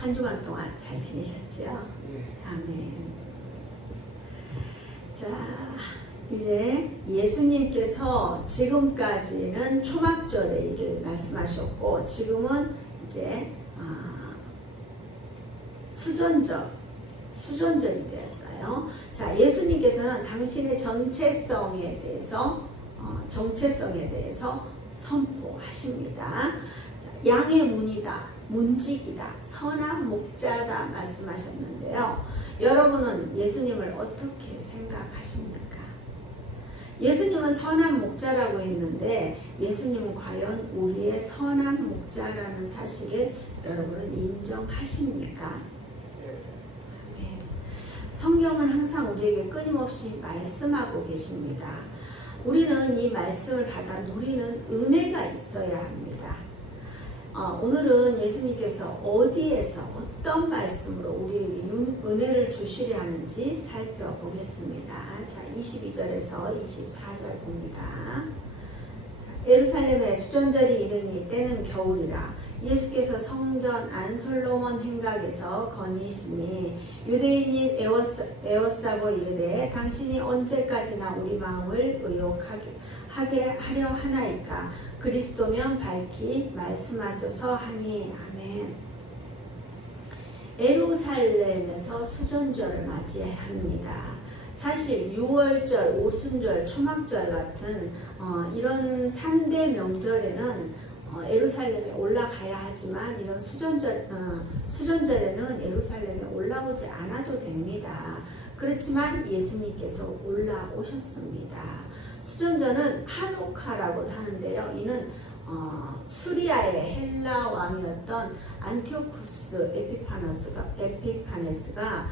한 주간 동안 잘 지내셨죠? 예. 아멘. 자, 이제 예수님께서 지금까지는 초막절의 일을 말씀하셨고 지금은 이제 수전절이 되었어요. 자, 예수님께서는 당신의 정체성에 대해서 선포하십니다. 자, 양의 문이다, 문직이다, 선한 목자다 말씀하셨는데요. 여러분은 예수님을 어떻게 생각하십니까? 예수님은 선한 목자라고 했는데 예수님은 과연 우리의 선한 목자라는 사실을 여러분은 인정하십니까? 네. 성경은 항상 우리에게 끊임없이 말씀하고 계십니다. 우리는 이 말씀을 받아 누리는 은혜가 있어야 합니다. 오늘은 예수님께서 어디에서 어떤 말씀으로 우리에게 은혜를 주시려 하는지 살펴보겠습니다. 자, 22절에서 24절 봅니다. 예루살렘에 수전절이 이르니 때는 겨울이라 예수께서 성전 안솔로몬 행각에서 거니시니 유대인이 에워싸고 이르되 당신이 언제까지나 우리 마음을 의혹하게 하려 하나이까 그리스도면 밝히 말씀하소서 하니 아멘. 예루살렘에서 수전절을 맞이합니다. 사실 6월절, 오순절, 초막절 같은 이런 3대 명절에는 예루살렘에 올라가야 하지만 이런 수전절에는 예루살렘에 올라오지 않아도 됩니다. 그렇지만 예수님께서 올라오셨습니다. 수전절은 하누카라고도 하는데요. 이는 수리아의 헬라 왕이었던 안티오쿠스 에피파네스가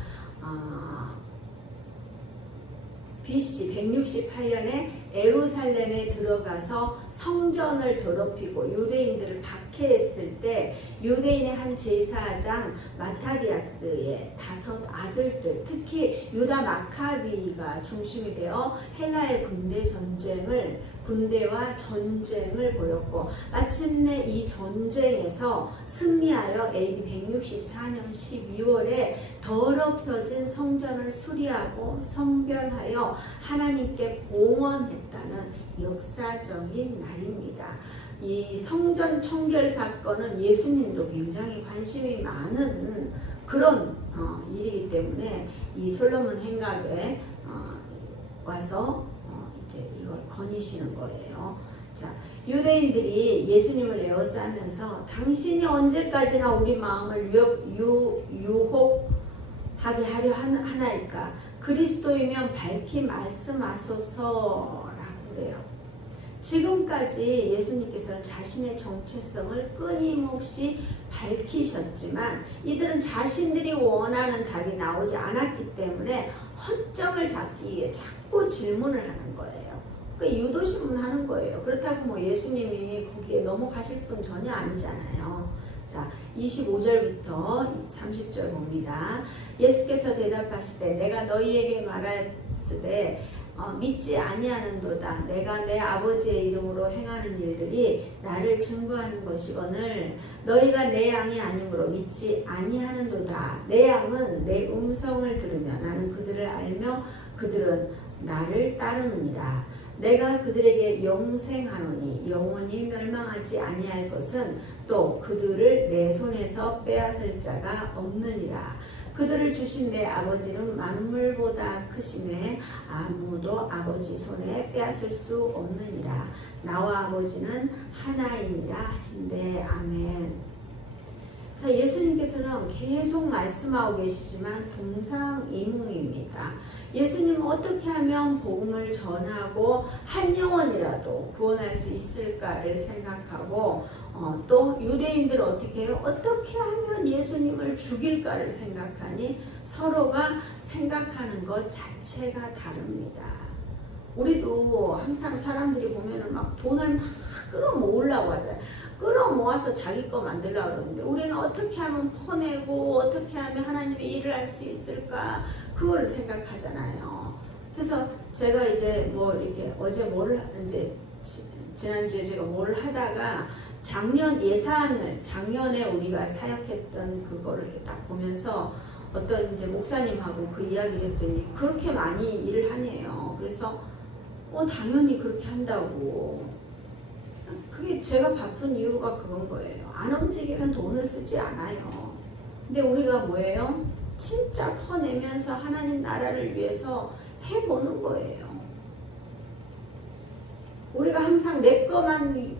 BC 168년에 예루살렘에 들어가서 성전을 더럽히고 유대인들을 박해했을 때 유대인의 한 제사장 마타리아스의 5 아들들, 특히 유다 마카비가 중심이 되어 헬라의 군대와 전쟁을 벌였고 마침내 이 전쟁에서 승리하여 AD 164년 12월에 더럽혀진 성전을 수리하고 성별하여 하나님께 봉헌했다는 역사적인 날입니다. 이 성전 청결 사건은 예수님도 굉장히 관심이 많은 그런 일이기 때문에 이 솔로몬 행각에 와서 이제 이걸 거니시는 거예요. 자, 유대인들이 예수님을 에워싸면서 당신이 언제까지나 우리 마음을 유혹하게 하려 하나이까 그리스도이면 밝히 말씀하소서라고 그래요. 지금까지 예수님께서는 자신의 정체성을 끊임없이 밝히셨지만 이들은 자신들이 원하는 답이 나오지 않았기 때문에 허점을 잡기 위해 자꾸 질문을 하는 거예요. 그러니까 유도신문 하는 거예요. 그렇다고 뭐 예수님이 거기에 넘어가실 분 전혀 아니잖아요. 자, 25절부터 30절 봅니다. 예수께서 대답하시되 내가 너희에게 말하였으되 믿지 아니하는도다. 내가 내 아버지의 이름으로 행하는 일들이 나를 증거하는 것이거늘 너희가 내 양이 아니므로 믿지 아니하는도다. 내 양은 내 음성을 들으며 나는 그들을 알며 그들은 나를 따르느니라. 내가 그들에게 영생하노니 영원히 멸망하지 아니할 것은 또 그들을 내 손에서 빼앗을 자가 없느니라. 그들을 주신 내 아버지는 만물보다 크심에 아무도 아버지 손에 빼앗을 수 없느니라. 나와 아버지는 하나이니라 하신대. 아멘. 자, 예수님께서는 계속 말씀하고 계시지만 동상이몽입니다. 예수님은 어떻게 하면 복음을 전하고 한 영혼이라도 구원할 수 있을까를 생각하고 또 유대인들은 어떻게 해요? 어떻게 하면 예수님을 죽일까를 생각하니 서로가 생각하는 것 자체가 다릅니다. 우리도 항상 사람들이 보면은 막 돈을 막 끌어모으려고 하잖아요. 끌어모아서 자기 거 만들려고 그러는데 우리는 어떻게 하면 퍼내고 어떻게 하면 하나님의 일을 할 수 있을까 그걸 생각하잖아요. 그래서 제가 이제 뭐 이렇게 어제 뭐를 이제 지난주에 제가 뭘 하다가 작년에 우리가 사역했던 그거를 이렇게 딱 보면서 어떤 이제 목사님하고 그 이야기를 했더니 그렇게 많이 일을 하네요. 그래서 당연히 그렇게 한다고. 그게 제가 바쁜 이유가 그건 거예요. 안 움직이면 돈을 쓰지 않아요. 근데 우리가 뭐예요? 진짜 퍼내면서 하나님 나라를 위해서 해보는 거예요. 우리가 항상 내 거만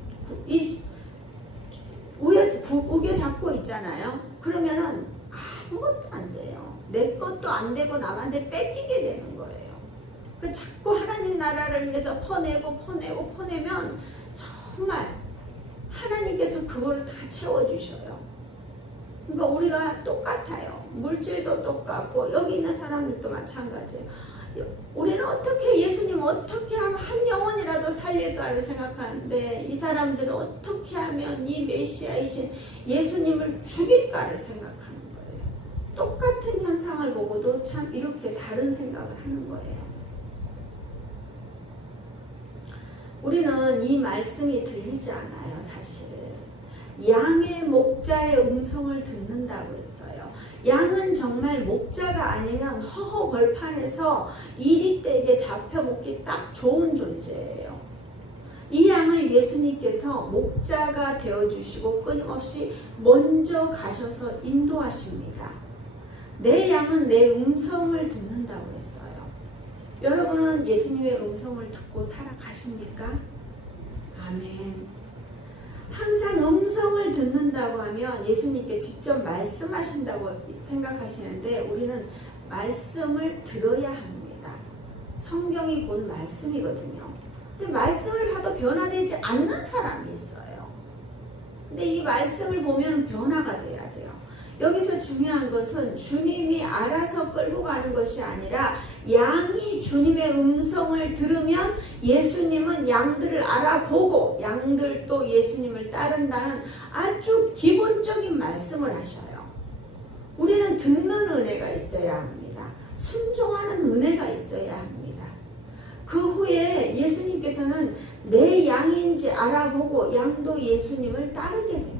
우겨 잡고 있잖아요. 그러면은 아무것도 안 돼요. 내 것도 안 되고 남한테 뺏기게 되는 거예요. 그 자꾸 하나님 나라를 위해서 퍼내면 정말 하나님께서 그걸 다 채워주셔요. 그러니까 우리가 똑같아요. 물질도 똑같고 여기 있는 사람들도 마찬가지예요. 우리는 어떻게 예수님 어떻게 하면 한 영혼이라도 살릴까를 생각하는데 이 사람들은 어떻게 하면 이 메시아이신 예수님을 죽일까를 생각하는 거예요. 똑같은 현상을 보고도 참 이렇게 다른 생각을 하는 거예요. 우리는 이 말씀이 들리지 않아요. 사실 양의 목자의 음성을 듣는다고 했어요. 양은 정말 목자가 아니면 허허벌판에서 이리떼에게 잡혀먹기 딱 좋은 존재예요. 이 양을 예수님께서 목자가 되어주시고 끊임없이 먼저 가셔서 인도하십니다. 내 양은 내 음성을 듣는다고 했어요. 여러분은 예수님의 음성을 듣고 살아가십니까? 아멘. 항상 음성을 듣는다고 하면 예수님께 직접 말씀하신다고 생각하시는데 우리는 말씀을 들어야 합니다. 성경이 곧 말씀이거든요. 근데 말씀을 봐도 변화되지 않는 사람이 있어요. 근데 이 말씀을 보면 변화가 돼야 돼요. 여기서 중요한 것은 주님이 알아서 끌고 가는 것이 아니라 양이 주님의 음성을 들으면 예수님은 양들을 알아보고 양들도 예수님을 따른다는 아주 기본적인 말씀을 하셔요. 우리는 듣는 은혜가 있어야 합니다. 순종하는 은혜가 있어야 합니다. 그 후에 예수님께서는 내 양인지 알아보고 양도 예수님을 따르게 됩니다.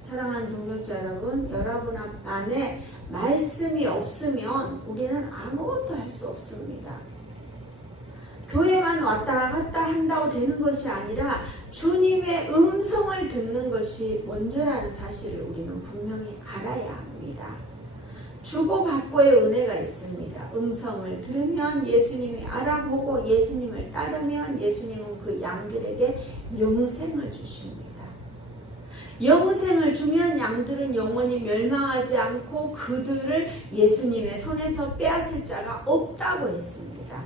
사랑하는 동역자 여러분, 여러분 안에 말씀이 없으면 우리는 아무것도 할 수 없습니다. 교회만 왔다 갔다 한다고 되는 것이 아니라 주님의 음성을 듣는 것이 먼저라는 사실을 우리는 분명히 알아야 합니다. 주고받고의 은혜가 있습니다. 음성을 들으면 예수님이 알아보고 예수님을 따르면 예수님은 그 양들에게 영생을 주십니다. 영생을 주면 양들은 영원히 멸망하지 않고 그들을 예수님의 손에서 빼앗을 자가 없다고 했습니다.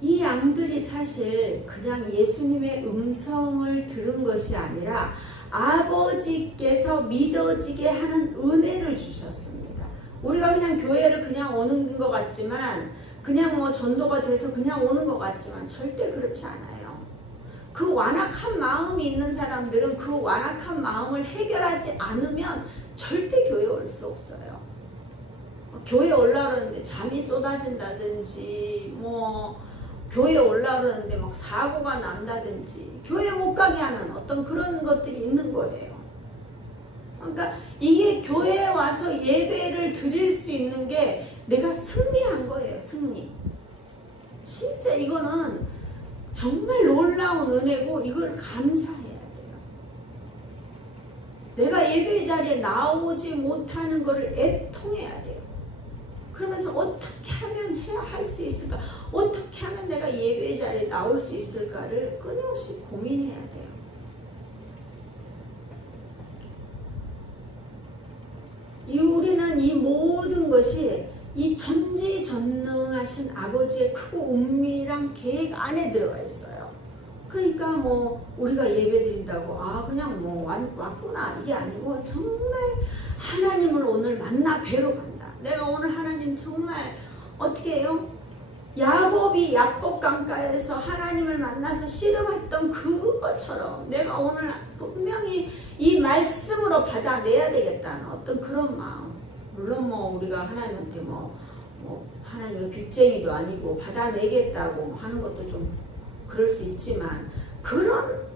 이 양들이 사실 그냥 예수님의 음성을 들은 것이 아니라 아버지께서 믿어지게 하는 은혜를 주셨습니다. 우리가 그냥 교회를 그냥 오는 것 같지만 그냥 뭐 전도가 돼서 그냥 오는 것 같지만 절대 그렇지 않아요. 그 완악한 마음이 있는 사람들은 그 완악한 마음을 해결하지 않으면 절대 교회에 올 수 없어요. 교회에 올라오는데 잠이 쏟아진다든지 뭐 교회에 올라오는데 막 사고가 난다든지 교회 못 가게 하는 어떤 그런 것들이 있는 거예요. 그러니까 이게 교회에 와서 예배를 드릴 수 있는 게 내가 승리한 거예요. 승리. 진짜 이거는 정말 놀라운 은혜고 이걸 감사해야 돼요. 내가 예배 자리에 나오지 못하는 것을 애통해야 돼요. 그러면서 어떻게 하면 할 수 있을까? 어떻게 하면 내가 예배 자리에 나올 수 있을까를 끊임없이 고민해야 돼요. 우리는 이 모든 것이 이 전지전능하신 아버지의 크고 은밀한 계획 안에 들어가 있어요. 그러니까 뭐 우리가 예배 드린다고 그냥 뭐 왔구나 이게 아니고 정말 하나님을 오늘 만나 뵈러 간다. 내가 오늘 하나님 정말 어떻게 해요? 야곱이 야복강가에서 하나님을 만나서 씨름했던 그것처럼 내가 오늘 분명히 이 말씀으로 받아내야 되겠다는 어떤 그런 마음. 물론 뭐 우리가 하나님한테 뭐 뭐 하나님은 빚쟁이도 아니고 받아내겠다고 하는 것도 좀 그럴 수 있지만 그런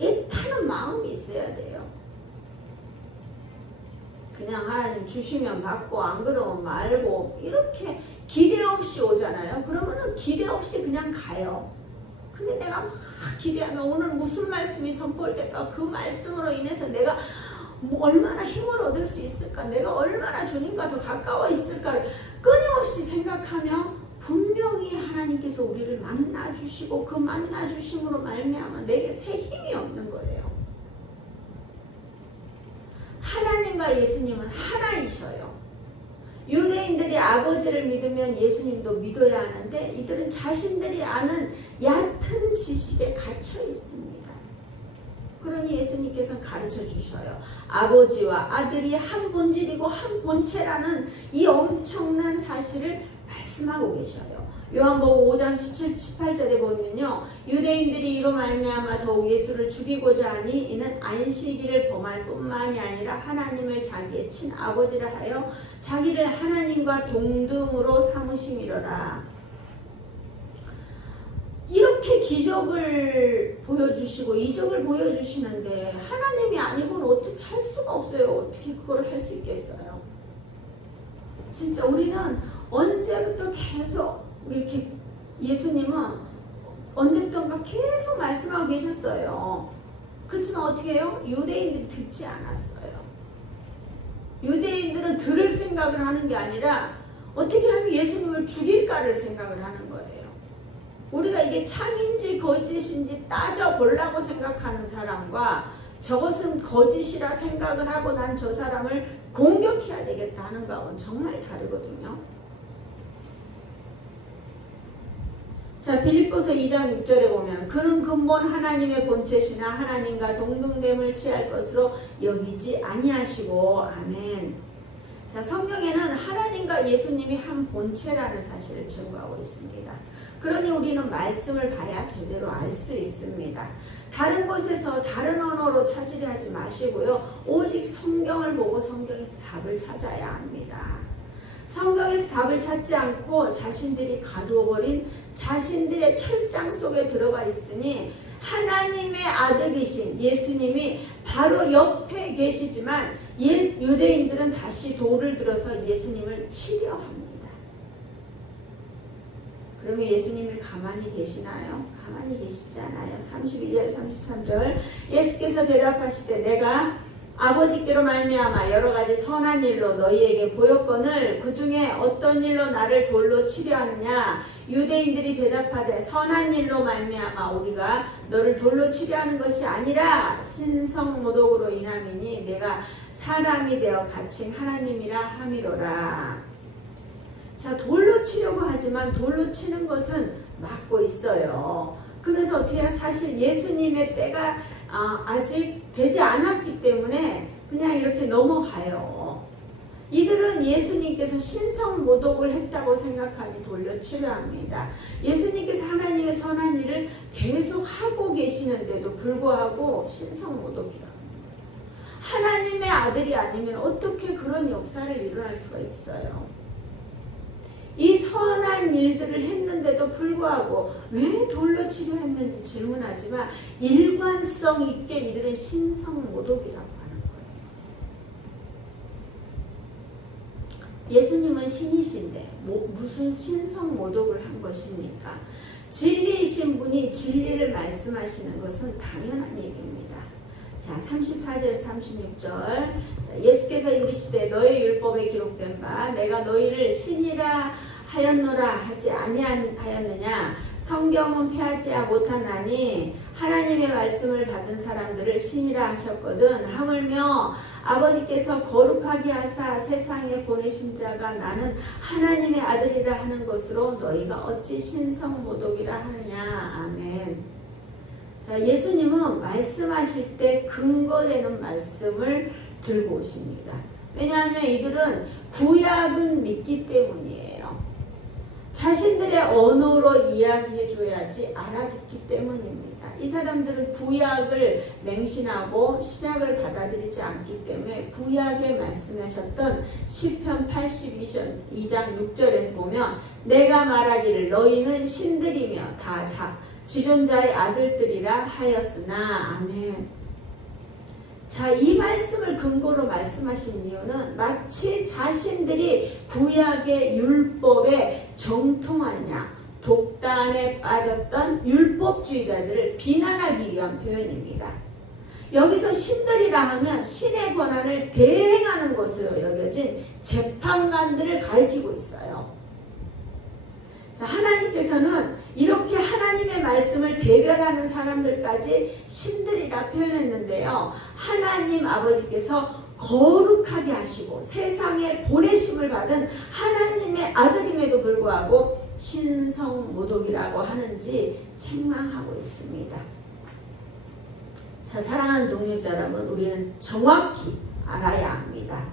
애타는 마음이 있어야 돼요. 그냥 하나님 주시면 받고 안 그러면 말고 이렇게 기대 없이 오잖아요. 그러면은 기대 없이 그냥 가요. 근데 내가 막 기대하면 오늘 무슨 말씀이 선포될까? 그 말씀으로 인해서 내가 뭐 얼마나 힘을 얻을 수 있을까? 내가 얼마나 주님과 더 가까워 있을까를 끊임없이 생각하며 분명히 하나님께서 우리를 만나주시고 그 만나주심으로 말미암아 내게 새 힘이 없는 거예요. 하나님과 예수님은 하나이셔요. 유대인들이 아버지를 믿으면 예수님도 믿어야 하는데 이들은 자신들이 아는 얕은 지식에 갇혀 있습니다. 그러니 예수님께서 가르쳐 주셔요. 아버지와 아들이 한 본질이고 한 본체라는 이 엄청난 사실을 말씀하고 계셔요. 요한복음 5장 17, 18절에 보면요. 유대인들이 이로 말미암아 더욱 예수를 죽이고자 하니 이는 안식일을 범할 뿐만이 아니라 하나님을 자기의 친아버지라 하여 자기를 하나님과 동등으로 삼으심이로라. 이렇게 기적을 보여주시고 이적을 보여주시는데 하나님이 아니고는 어떻게 할 수가 없어요. 어떻게 그걸 할 수 있겠어요. 진짜 우리는 언제부터 계속 이렇게 예수님은 언제부턴가 계속 말씀하고 계셨어요. 그렇지만 어떻게 해요? 유대인들이 듣지 않았어요. 유대인들은 들을 생각을 하는 게 아니라 어떻게 하면 예수님을 죽일까를 생각을 하는 거예요. 우리가 이게 참인지 거짓인지 따져보려고 생각하는 사람과 저것은 거짓이라 생각을 하고 난 저 사람을 공격해야 되겠다 하는 거하고는 정말 다르거든요. 자, 빌립보서 2장 6절에 보면 그는 근본 하나님의 본체시나 하나님과 동등됨을 취할 것으로 여기지 아니하시고 아멘. 자, 성경에는 하나님과 예수님이 한 본체라는 사실을 증거하고 있습니다. 그러니 우리는 말씀을 봐야 제대로 알 수 있습니다. 다른 곳에서 다른 언어로 찾으려 하지 마시고요. 오직 성경을 보고 성경에서 답을 찾아야 합니다. 성경에서 답을 찾지 않고 자신들이 가두어버린 자신들의 철장 속에 들어가 있으니 하나님의 아들이신 예수님이 바로 옆에 계시지만 유대인들은 다시 돌을 들어서 예수님을 치려 합니다. 그러면 예수님이 가만히 계시나요? 가만히 계시지 않아요. 32절 33절 예수께서 대답하시되 내가 아버지께로 말미암아 여러 가지 선한 일로 너희에게 보였거늘 그 중에 어떤 일로 나를 돌로 치려 하느냐. 유대인들이 대답하되 선한 일로 말미암아 우리가 너를 돌로 치려 하는 것이 아니라 신성모독으로 인함이니 내가 사람이 되어 갇힌 하나님이라 함이로라. 자, 돌로 치려고 하지만 돌로 치는 것은 막고 있어요. 그래서 어떻게 사실 예수님의 때가 아직 되지 않았기 때문에 그냥 이렇게 넘어가요. 이들은 예수님께서 신성모독을 했다고 생각하니 돌려치려 합니다. 예수님께서 하나님의 선한 일을 계속 하고 계시는데도 불구하고 신성모독이라고 합니다. 하나님의 아들이 아니면 어떻게 그런 역사를 일어날 수가 있어요? 이 선한 일들을 했는데도 불구하고 왜 돌로 치료했는지 질문하지만 일관성 있게 이들은 신성모독이라고 하는 거예요. 예수님은 신이신데 무슨 신성모독을 한 것입니까? 진리이신 분이 진리를 말씀하시는 것은 당연한 얘기입니다. 자, 34절 36절 자, 예수께서 이르시되 너의 율법에 기록된 바 내가 너희를 신이라 하였노라 하지 아니하였느냐. 성경은 폐하지 못하나니 하나님의 말씀을 받은 사람들을 신이라 하셨거든. 하물며 아버지께서 거룩하게 하사 세상에 보내신 자가 나는 하나님의 아들이라 하는 것으로 너희가 어찌 신성모독이라 하느냐. 아멘. 자, 예수님은 말씀하실 때 근거되는 말씀을 들고 오십니다. 왜냐하면 이들은 구약은 믿기 때문이에요. 자신들의 언어로 이야기해줘야지 알아듣기 때문입니다. 이 사람들은 구약을 맹신하고 신약을 받아들이지 않기 때문에 구약에 말씀하셨던 시편 82장 6절에서 보면 내가 말하기를 너희는 신들이며 다 지존자의 아들들이라 하였으나 아멘. 자, 이 말씀을 근거로 말씀하신 이유는 마치 자신들이 구약의 율법에 정통하냐 독단에 빠졌던 율법주의자들을 비난하기 위한 표현입니다. 여기서 신들이라 하면 신의 권한을 대행하는 것으로 여겨진 재판관들을 가리키고 있어요. 자, 하나님께서는 이렇게 하나님의 말씀을 대변하는 사람들까지 신들이라 표현했는데요. 하나님 아버지께서 거룩하게 하시고 세상에 보내심을 받은 하나님의 아들임에도 불구하고 신성모독이라고 하는지 책망하고 있습니다. 자, 사랑하는 동역자 여러분, 우리는 정확히 알아야 합니다.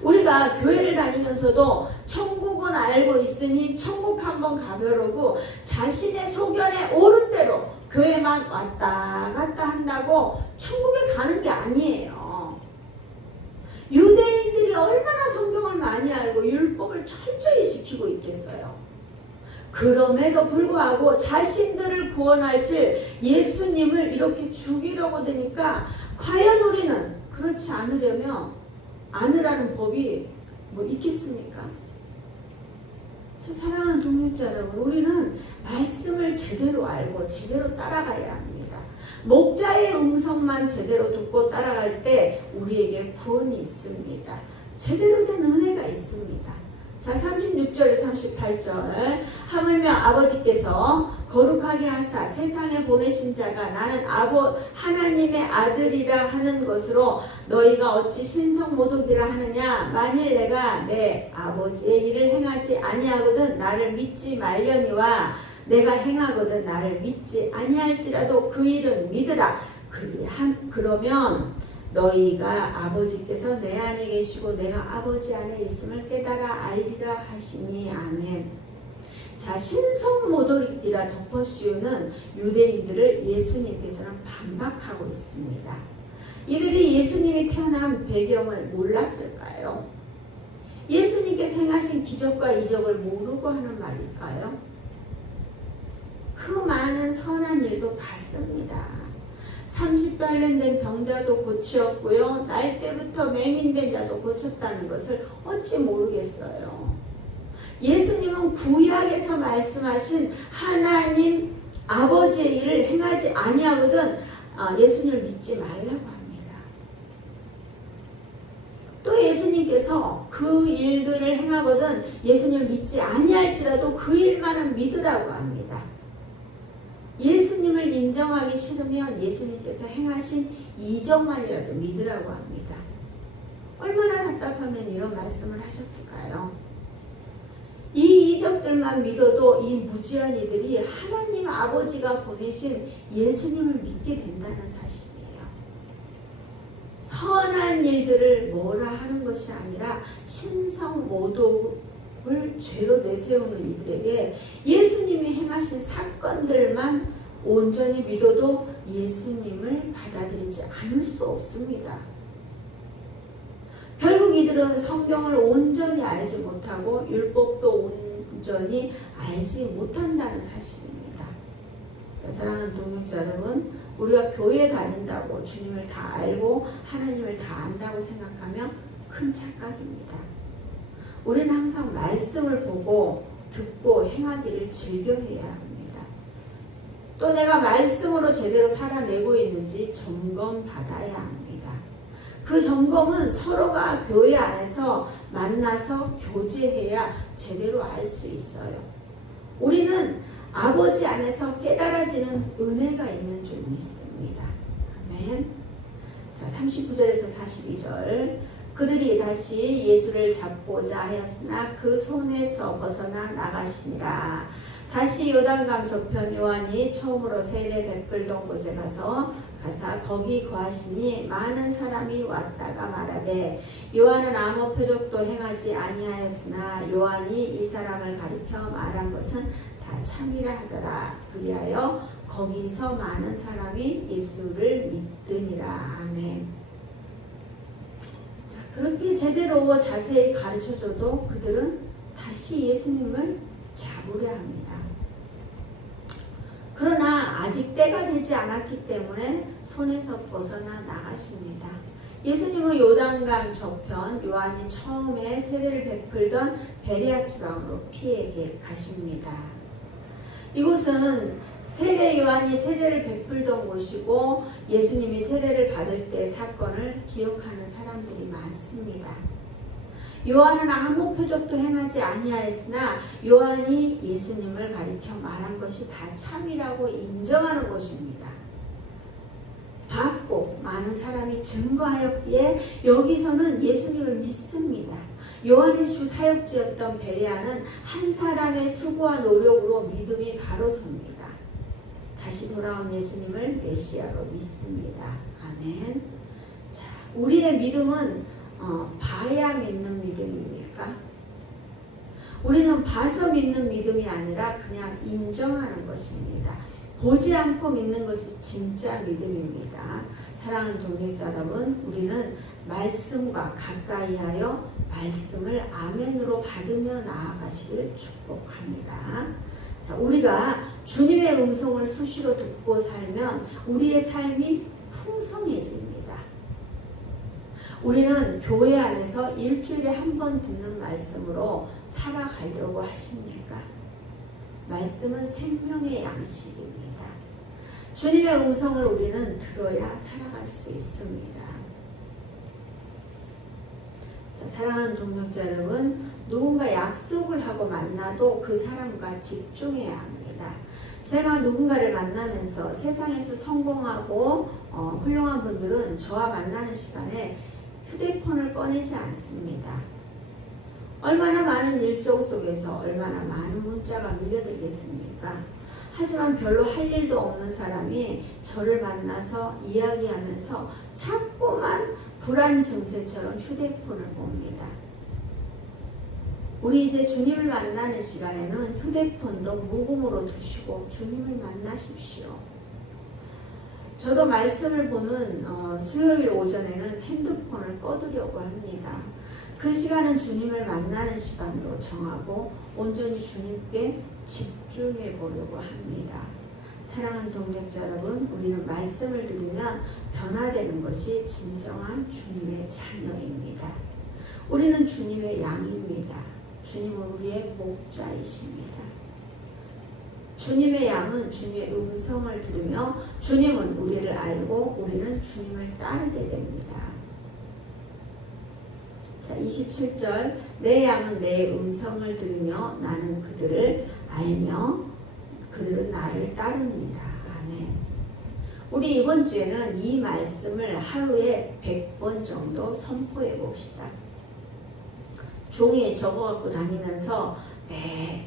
우리가 교회를 다니면서도 천국은 알고 있으니 천국 한번 가보려고 자신의 소견에 옳은 대로 교회만 왔다 갔다 한다고 천국에 가는 게 아니에요. 유대인들이 얼마나 성경을 많이 알고 율법을 철저히 지키고 있겠어요. 그럼에도 불구하고 자신들을 구원하실 예수님을 이렇게 죽이려고 드니까 과연 우리는 그렇지 않으라는 법이 뭐 있겠습니까? 사랑하는 동역자 여러분, 우리는 말씀을 제대로 알고 제대로 따라가야 합니다. 목자의 음성만 제대로 듣고 따라갈 때 우리에게 구원이 있습니다. 제대로 된 은혜가 있습니다. 자, 36절에 38절 하물며 아버지께서 거룩하게 하사 세상에 보내신 자가 나는 하나님의 아들이라 하는 것으로 너희가 어찌 신성모독이라 하느냐. 만일 내가 내 아버지의 일을 행하지 아니하거든 나를 믿지 말려니와 내가 행하거든 나를 믿지 아니할지라도 그 일은 믿으라. 그러면 너희가 아버지께서 내 안에 계시고 내가 아버지 안에 있음을 깨달아 알리라 하시니 아멘. 자, 신성모독이라 덮어씌우는 유대인들을 예수님께서는 반박하고 있습니다. 이들이 예수님이 태어난 배경을 몰랐을까요? 예수님께서 행하신 기적과 이적을 모르고 하는 말일까요? 그 많은 선한 일도 봤습니다. 30발렌 된 병자도 고치었고요. 날 때부터 맹인된 자도 고쳤다는 것을 어찌 모르겠어요. 예수님은 구약에서 말씀하신 하나님 아버지의 일을 행하지 아니하거든 예수님을 믿지 말라고 합니다. 또 예수님께서 그 일들을 행하거든 예수님을 믿지 아니할지라도 그 일만은 믿으라고 합니다. 예수님을 인정하기 싫으면 예수님께서 행하신 이적만이라도 믿으라고 합니다. 얼마나 답답하면 이런 말씀을 하셨을까요? 이 이적들만 믿어도 이 무지한 이들이 하나님 아버지가 보내신 예수님을 믿게 된다는 사실이에요. 선한 일들을 뭐라 하는 것이 아니라 신성모독을 죄로 내세우는 이들에게 예수님이 행하신 사건들만 온전히 믿어도 예수님을 받아들이지 않을 수 없습니다. 결국 이들은 성경을 온전히 알지 못하고 율법도 온전히 알지 못한다는 사실입니다. 자, 사랑하는 동역자 여러분, 우리가 교회에 다닌다고 주님을 다 알고 하나님을 다 안다고 생각하면 큰 착각입니다. 우리는 항상 말씀을 보고 듣고 행하기를 즐겨해야 합니다. 또 내가 말씀으로 제대로 살아내고 있는지 점검받아야 합니다. 그 점검은 서로가 교회 안에서 만나서 교제해야 제대로 알 수 있어요. 우리는 아버지 안에서 깨달아지는 은혜가 있는 줄 믿습니다. 아멘. 자, 39절에서 42절. 그들이 다시 예수를 잡고자 하였으나 그 손에서 벗어나 나가시니라. 다시 요단강 저편 요한이 처음으로 세례 베풀던 곳에 가사 거기 거하시니 많은 사람이 왔다가 말하되 요한은 아무 표적도 행하지 아니하였으나 요한이 이 사람을 가리켜 말한 것은 다 참이라 하더라. 그리하여 거기서 많은 사람이 예수를 믿으니라. 아멘. 자, 그렇게 제대로 자세히 가르쳐줘도 그들은 다시 예수님을 잡으려 합니다. 그러나 아직 때가 되지 않았기 때문에 손에서 벗어나 나가십니다. 예수님은 요단강 저편 요한이 처음에 세례를 베풀던 베레아 지방으로 피해 가십니다. 이곳은 세례 요한이 세례를 베풀던 곳이고 예수님이 세례를 받을 때 사건을 기억하는 사람들이 많습니다. 요한은 아무 표적도 행하지 아니하였으나 요한이 예수님을 가리켜 말한 것이 다 참이라고 인정하는 것입니다. 받고 많은 사람이 증거하였기에 여기서는 예수님을 믿습니다. 요한의 주 사역지였던 베레아는 한 사람의 수고와 노력으로 믿음이 바로 섭니다. 다시 돌아온 예수님을 메시아로 믿습니다. 아멘. 자, 우리의 믿음은 봐야 믿는 믿음입니까? 우리는 봐서 믿는 믿음이 아니라 그냥 인정하는 것입니다. 보지 않고 믿는 것이 진짜 믿음입니다. 사랑하는 동역자 여러분, 우리는 말씀과 가까이하여 말씀을 아멘으로 받으며 나아가시길 축복합니다. 자, 우리가 주님의 음성을 수시로 듣고 살면 우리의 삶이 풍성해집니다. 우리는 교회 안에서 일주일에 한 번 듣는 말씀으로 살아가려고 하십니까? 말씀은 생명의 양식입니다. 주님의 음성을 우리는 들어야 살아갈 수 있습니다. 자, 사랑하는 동역자 여러분, 누군가 약속을 하고 만나도 그 사람과 집중해야 합니다. 제가 누군가를 만나면서 세상에서 성공하고 훌륭한 분들은 저와 만나는 시간에 휴대폰을 꺼내지 않습니다. 얼마나 많은 일정 속에서 얼마나 많은 문자가 밀려들겠습니까? 하지만 별로 할 일도 없는 사람이 저를 만나서 이야기하면서 자꾸만 불안 증세처럼 휴대폰을 봅니다. 우리 이제 주님을 만나는 시간에는 휴대폰도 무금으로 두시고 주님을 만나십시오. 저도 말씀을 보는 수요일 오전에는 핸드폰을 꺼두려고 합니다. 그 시간은 주님을 만나는 시간으로 정하고 온전히 주님께 집중해 보려고 합니다. 사랑하는 동역자 여러분, 우리는 말씀을 들으면 변화되는 것이 진정한 주님의 자녀입니다. 우리는 주님의 양입니다. 주님은 우리의 목자이십니다. 주님의 양은 주님의 음성을 들으며 주님은 우리를 알고 우리는 주님을 따르게 됩니다. 자, 27절, 내 양은 내 음성을 들으며 나는 그들을 알며 그들은 나를 따르느니라. 아멘. 우리 이번 주에는 이 말씀을 하루에 100번 정도 선포해 봅시다. 종이에 적어갖고 다니면서 매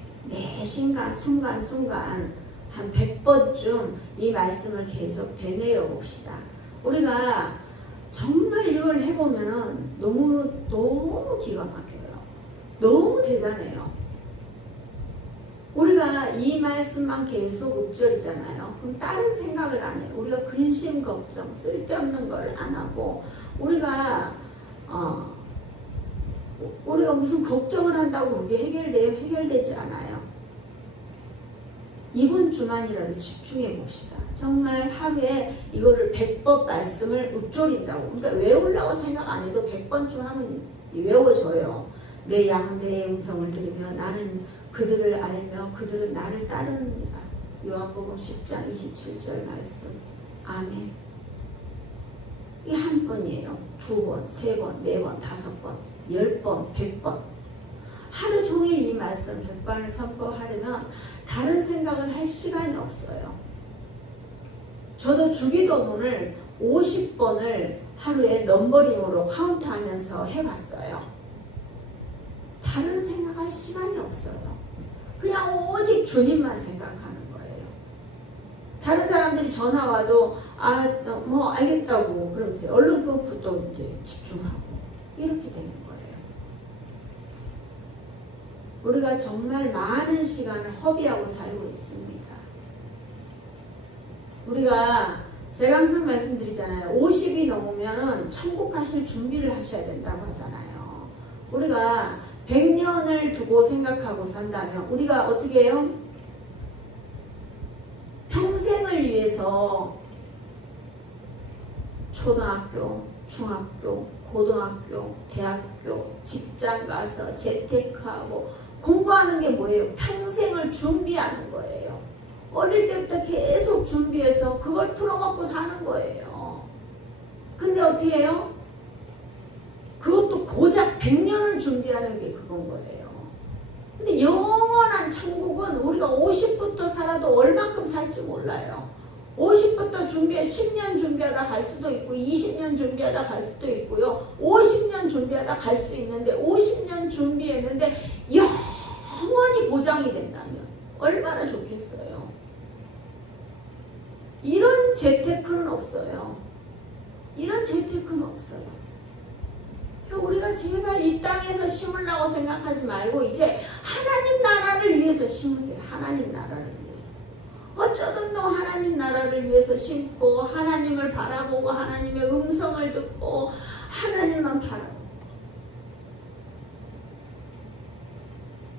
순간 한 100번쯤 이 말씀을 계속 되뇌어 봅시다. 우리가 정말 이걸 해보면은 너무 기가 막혀요. 너무 대단해요. 우리가 이 말씀만 계속 읊조리잖아요. 그럼 다른 생각을 안 해요. 우리가 근심, 걱정, 쓸데없는 걸 안 하고 우리가 무슨 걱정을 한다고 그게 해결되지 않아요. 이번 주만이라도 집중해 봅시다. 정말 하루에 이거를 100번 말씀을 읊조린다고. 그러니까 외우려고 생각 안 해도 100번쯤 하면 외워져요. 내 양은 내 음성을 들으며 나는 그들을 알며 그들은 나를 따르느니라. 요한복음 10장 27절 말씀. 아멘. 이 한 번이에요. 2번, 3번, 4번, 5번, 10번, 100번. 하루 종일 이 말씀 100번을 선포하려면 다른 생각을 할 시간이 없어요. 저도 주기도문을 50번을 하루에 넘버링으로 카운트하면서 해봤어요. 다른 생각할 시간이 없어요. 그냥 오직 주님만 생각하는 거예요. 다른 사람들이 전화 와도 알겠다고 그러면서 얼른 끊고 또 이제 집중하고 이렇게 되는 거예요. 우리가 정말 많은 시간을 허비하고 살고 있습니다. 제가 항상 말씀드리잖아요. 50이 넘으면 천국 가실 준비를 하셔야 된다고 하잖아요. 우리가 100년을 두고 생각하고 산다면 우리가 어떻게 해요? 평생을 위해서 초등학교, 중학교, 고등학교, 대학교, 직장 가서 재테크하고 공부하는 게 뭐예요? 평생을 준비하는 거예요. 어릴 때부터 계속 준비해서 그걸 풀어먹고 사는 거예요. 근데 어떻게 해요? 그것도 고작 100년을 준비하는 게 그건 거예요. 근데 영원한 천국은 우리가 50부터 살아도 얼만큼 살지 몰라요. 50부터 준비해 10년 준비하다 갈 수도 있고 20년 준비하다 갈 수도 있고요. 50년 준비하다 갈 수 있는데 50년 준비했는데 영원히 보장이 된다면 얼마나 좋겠어요. 이런 재테크는 없어요. 이런 재테크는 없어요. 우리가 제발 이 땅에서 심으려고 생각하지 말고 이제 하나님 나라를 위해서 심으세요. 하나님 나라를 위해서. 어쩌든 또 하나님 나라를 위해서 심고 하나님을 바라보고 하나님의 음성을 듣고 하나님만 바라보고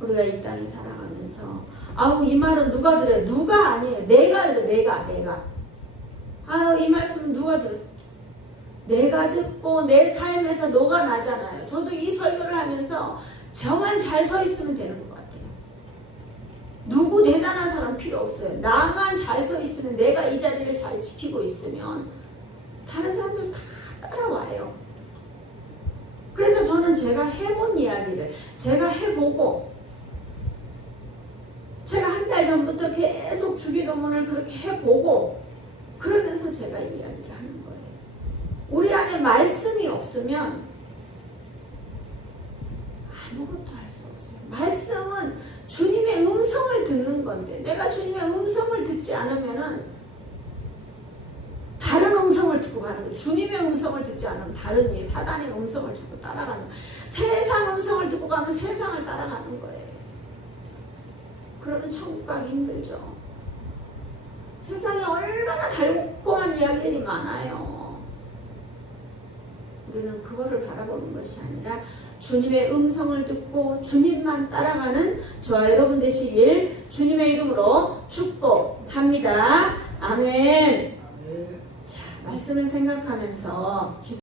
우리가 이 땅에 살아가면서 아우 이 말은 누가 들어요? 누가 아니에요. 내가 들어. 내가 아우 이 말씀은 누가 들었어? 내가 듣고 내 삶에서 녹아나잖아요. 저도 이 설교를 하면서 저만 잘 서 있으면 되는 것 같아요. 누구 대단한 사람 필요 없어요. 나만 잘 서 있으면 내가 이 자리를 잘 지키고 있으면 다른 사람들 다 따라와요. 그래서 저는 제가 해본 이야기를 제가 해보고 제가 한 달 전부터 계속 주기도문을 그렇게 해보고 그러면서 제가 이야기를 하는 거예요. 우리 안에 말씀이 없으면 아무것도 할 수 없어요. 말씀은 주님의 음성을 듣는 건데 내가 주님의 음성을 듣지 않으면은 다른 음성을 듣고 가는 거예요. 주님의 음성을 듣지 않으면 다른 이 사단의 음성을 듣고 따라가는 거예요. 세상 음성을 듣고 가면 세상을 따라가는 거예요. 그러면 천국 가기 힘들죠. 세상에 얼마나 달콤한 이야기들이 많아요. 우리는 그거를 바라보는 것이 아니라 주님의 음성을 듣고 주님만 따라가는 저와 여러분 되시길 주님의 이름으로 축복합니다. 아멘. 자, 말씀을 생각하면서